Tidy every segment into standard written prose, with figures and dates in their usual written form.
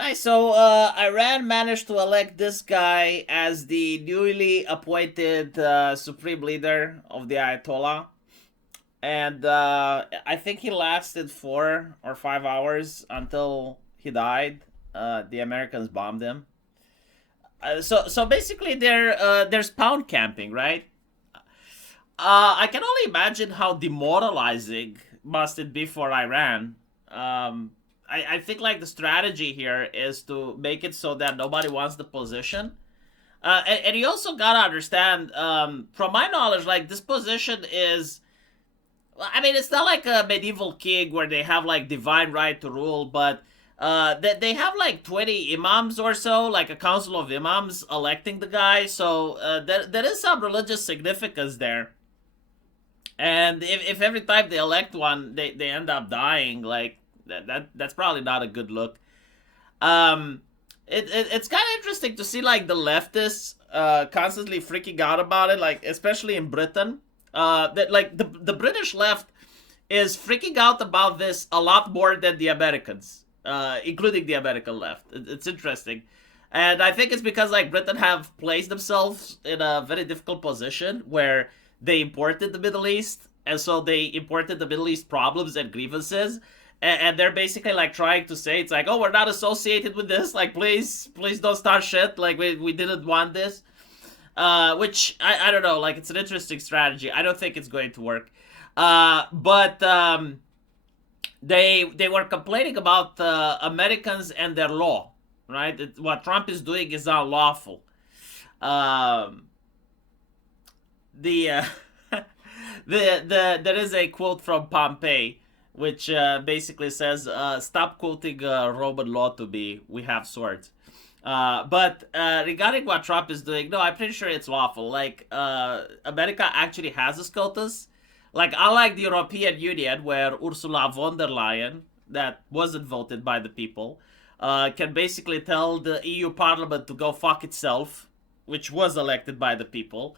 Right, so Iran managed to elect this guy as the newly appointed supreme leader of the Ayatollah. And I think he lasted 4 or 5 hours until he died. The Americans bombed him. So basically, there's pound camping, right? I can only imagine how demoralizing must it be for Iran. I think like the strategy here is to make it so that nobody wants the position. And you also gotta understand, from my knowledge, like this position is, I mean, it's not like a medieval king where they have like divine right to rule, but they have like 20 imams or so, like a council of imams electing the guy. So there is some religious significance there. And if every time they elect one, they end up dying, like that's probably not a good look. Um, it's kind of interesting to see like the leftists constantly freaking out about it, like especially in Britain. That like the British left is freaking out about this a lot more than the Americans, including the American left. It's interesting. And I think it's because like Britain have placed themselves in a very difficult position where they imported the Middle East, and so they imported the Middle East problems and grievances, and they're basically like trying to say it's like, oh, we're not associated with this, like please don't start shit, like we didn't want this. Which I don't know, like it's an interesting strategy. I don't think it's going to work. But they were complaining about Americans and their law, right? What Trump is doing is unlawful. Um, the there is a quote from Pompey, which basically says, "Stop quoting Roman law to me. We have swords." But regarding what Trump is doing, no, I'm pretty sure it's lawful. Like, America actually has a SCOTUS. Like, unlike the European Union, where Ursula von der Leyen, that wasn't voted by the people, can basically tell the EU Parliament to go fuck itself, which was elected by the people,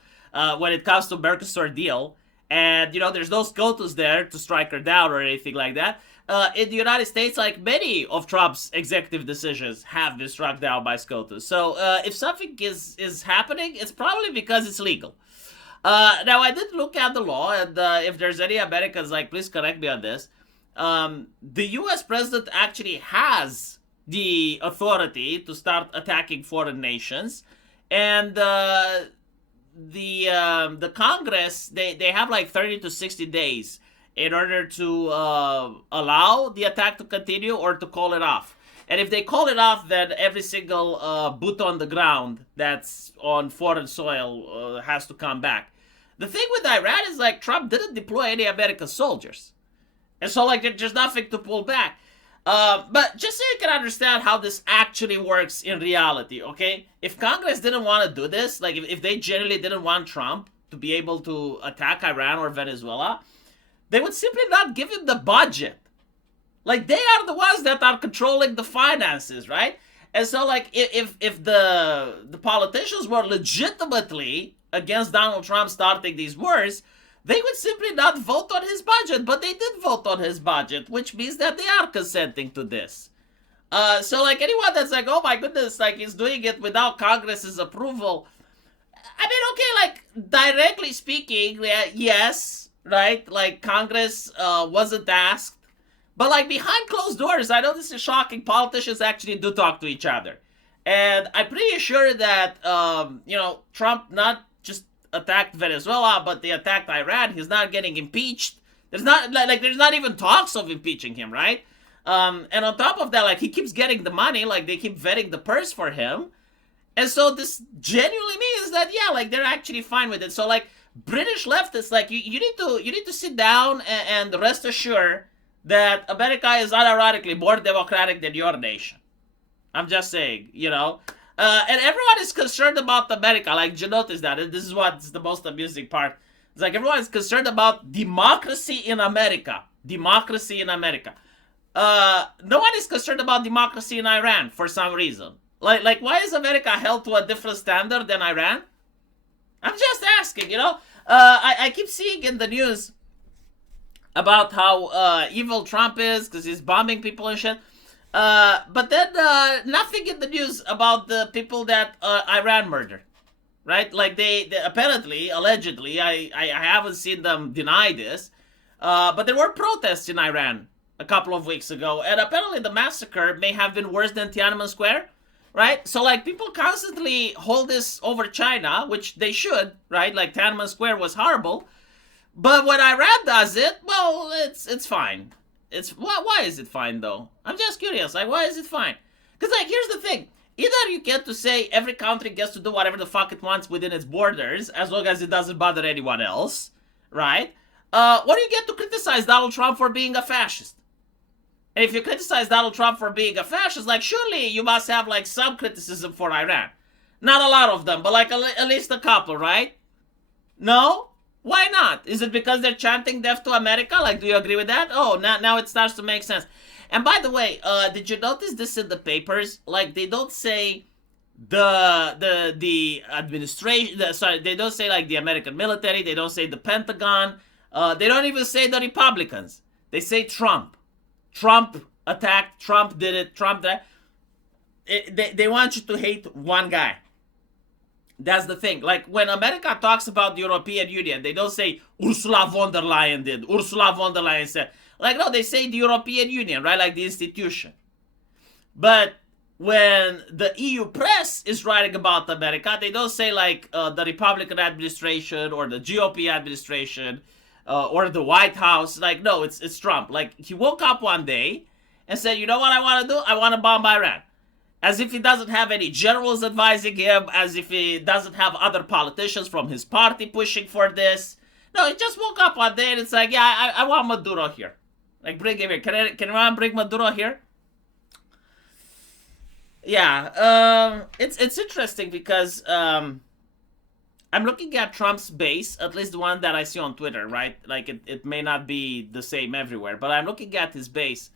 when it comes to Mercosur deal. And, there's no SCOTUS there to strike her down or anything like that. In the United States, like many of Trump's executive decisions have been struck down by SCOTUS. So if something is happening, it's probably because it's legal. Now, I did look at the law, and if there's any Americans, like, please correct me on this. The U.S. president actually has the authority to start attacking foreign nations, and the Congress, they have like 30 to 60 days in order to allow the attack to continue or to call it off. And if they call it off, then every single boot on the ground that's on foreign soil has to come back. The thing with Iran is like Trump didn't deploy any American soldiers. And so like there's nothing to pull back. But just so you can understand how this actually works in reality, okay? If Congress didn't want to do this, like if they genuinely didn't want Trump to be able to attack Iran or Venezuela, they would simply not give him the budget. Like they are the ones that are controlling the finances, right? And so like if the politicians were legitimately against Donald Trump starting these wars, they would simply not vote on his budget, but they did vote on his budget, which means that they are consenting to this. So like anyone that's like, oh my goodness, like he's doing it without Congress's approval. I mean, okay, like directly speaking, yes, right? Like Congress wasn't asked, but like behind closed doors, I know this is shocking. Politicians actually do talk to each other, and I'm pretty sure that Trump not just attacked Venezuela, but they attacked Iran. He's not getting impeached. There's not even talks of impeaching him, right? And on top of that, like he keeps getting the money, like they keep vetting the purse for him. And so this genuinely means that yeah, like they're actually fine with it. So like British leftists, like you need to sit down and rest assured that America is unironically more democratic than your nation. I'm just saying, and everyone is concerned about America. Like you notice that, and this is what's the most amusing part. It's like everyone is concerned about democracy in America. Democracy in America. No one is concerned about democracy in Iran for some reason. Like why is America held to a different standard than Iran? I'm just asking, I keep seeing in the news about how evil Trump is because he's bombing people and shit. But then nothing in the news about the people that Iran murdered, right? Like they apparently, allegedly, I haven't seen them deny this, but there were protests in Iran a couple of weeks ago, and apparently the massacre may have been worse than Tiananmen Square, right? So like people constantly hold this over China, which they should, right? Like Tiananmen Square was horrible, but when Iran does it, well, it's fine. It's why is it fine though? I'm just curious. Like why is it fine? Because like here's the thing. Either you get to say every country gets to do whatever the fuck it wants within its borders, as long as it doesn't bother anyone else, right? Or you get to criticize Donald Trump for being a fascist. And if you criticize Donald Trump for being a fascist, like surely you must have like some criticism for Iran. Not a lot of them, but like at least a couple, right? No? Why not? Is it because they're chanting death to America? Like, do you agree with that? Oh, now it starts to make sense. And by the way, did you notice this in the papers? Like, they don't say the administration. Sorry, they don't say like the American military. They don't say the Pentagon. They don't even say the Republicans. They say Trump. Trump attacked. Trump did it. Trump that. They want you to hate one guy. That's the thing. Like when America talks about the European Union, they don't say Ursula von der Leyen did. Ursula von der Leyen said. Like no, they say the European Union, right? Like the institution. But when the EU press is writing about America, they don't say like the Republican administration or the GOP administration or the White House. Like no, it's Trump. Like he woke up one day and said, you know what I want to do? I want to bomb Iran. As if he doesn't have any generals advising him, as if he doesn't have other politicians from his party pushing for this. No, he just woke up one day and it's like, yeah, I want Maduro here. Like, bring him here. Can anyone bring Maduro here? Yeah, it's interesting because I'm looking at Trump's base, at least the one that I see on Twitter, right? Like, it may not be the same everywhere, but I'm looking at his base.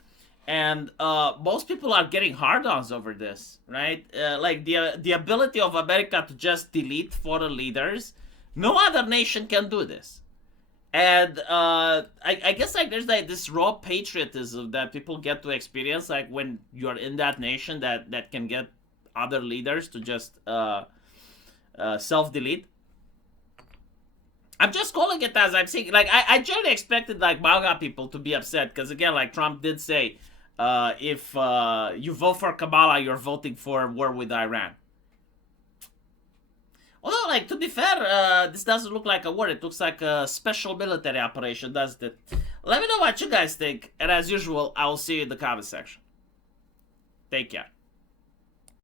And most people are getting hard-ons over this, right? Like the ability of America to just delete foreign leaders. No other nation can do this. And I guess like there's like this raw patriotism that people get to experience, like when you're in that nation that can get other leaders to just self-delete. I'm just calling it as I'm saying. Like I generally expected like MAGA people to be upset because again, like Trump did say, if you vote for Kamala, you're voting for war with Iran. Although, like to be fair, this doesn't look like a war. It looks like a special military operation, doesn't it? Let me know what you guys think, and as usual, I will see you in the comment section. Take care.